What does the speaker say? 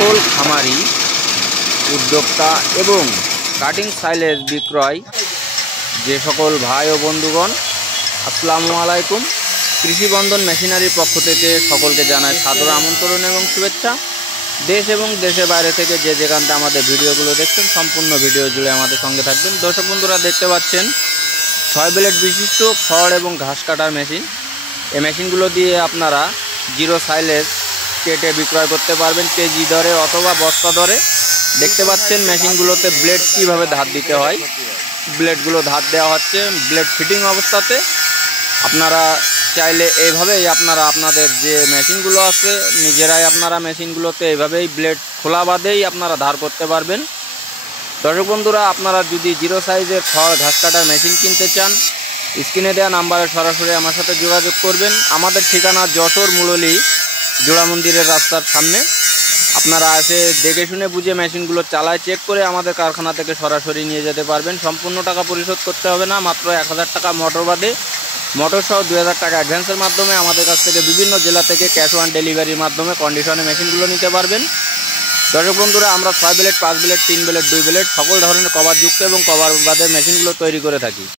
সকল খামারি উদ্যোক্তা এবং কাটিং সাইলেজ বিক্রয় যে সকল ভাই ও বন্ধুগণ, আসসালামু আলাইকুম। কৃষি বন্ধন মেশিনারির পক্ষ থেকে সকলকে জানাই সাদর আমন্ত্রণ এবং শুভেচ্ছা। দেশ এবং দেশের বাইরে থেকে যে যেখানটা আমাদের ভিডিওগুলো দেখছেন, সম্পূর্ণ ভিডিও জুড়ে আমাদের সঙ্গে থাকবেন। দর্শক বন্ধুরা, দেখতে পাচ্ছেন 6 ব্লেড বিশিষ্ট খড় এবং ঘাস কাটার মেশিন। এই মেশিনগুলো দিয়ে আপনারা জিরো সাইলেজ কেটে বিক্রয় করতে পারবেন কেজি দরে অথবা বস্তা দরে। দেখতে পাচ্ছেন মেশিনগুলোতে ব্লেড কিভাবে ধার দিতে হয়। ব্লেডগুলো ধার দেওয়া হচ্ছে ব্লেড ফিটিং অবস্থাতে। আপনারা চাইলে এইভাবেই আপনাদের যে মেশিনগুলো আছে নিজেরাই আপনারা মেশিনগুলোতে এইভাবেই ব্লেড খোলা বাদেই আপনারা ধার করতে পারবেন। দর্শক বন্ধুরা, আপনারা যদি জিরো সাইজের খড় ঘাস কাটার মেশিন কিনতে চান, স্ক্রিনে দেওয়া নাম্বারে সরাসরি আমার সাথে যোগাযোগ করবেন। আমাদের ঠিকানা যশোর মুরলী জোড়া মন্দিরের রাস্তার সামনে। আপনারা এসে দেখে শুনে বুঝে মেশিনগুলো চালায় চেক করে আমাদের কারখানা থেকে সরাসরি নিয়ে যেতে পারবেন। সম্পূর্ণ টাকা পরিশোধ করতে হবে না, মাত্র 1000 টাকা মোটর বাদে। মোটর সহ 2000 টাকা অ্যাডভান্সের মাধ্যমে আমাদের কাছ থেকে বিভিন্ন জেলা থেকে ক্যাশ অন ডেলিভারির মাধ্যমে কন্ডিশনে মেশিনগুলো নিতে পারবেন। দর্শক বন্ধুরা, আমরা 6 ব্লেড, 5 ব্লেড, 3 ব্লেড, 2 ব্লেড সকল ধরনের কভারযুক্ত এবং কভার বাদে মেশিনগুলো তৈরি করে থাকি।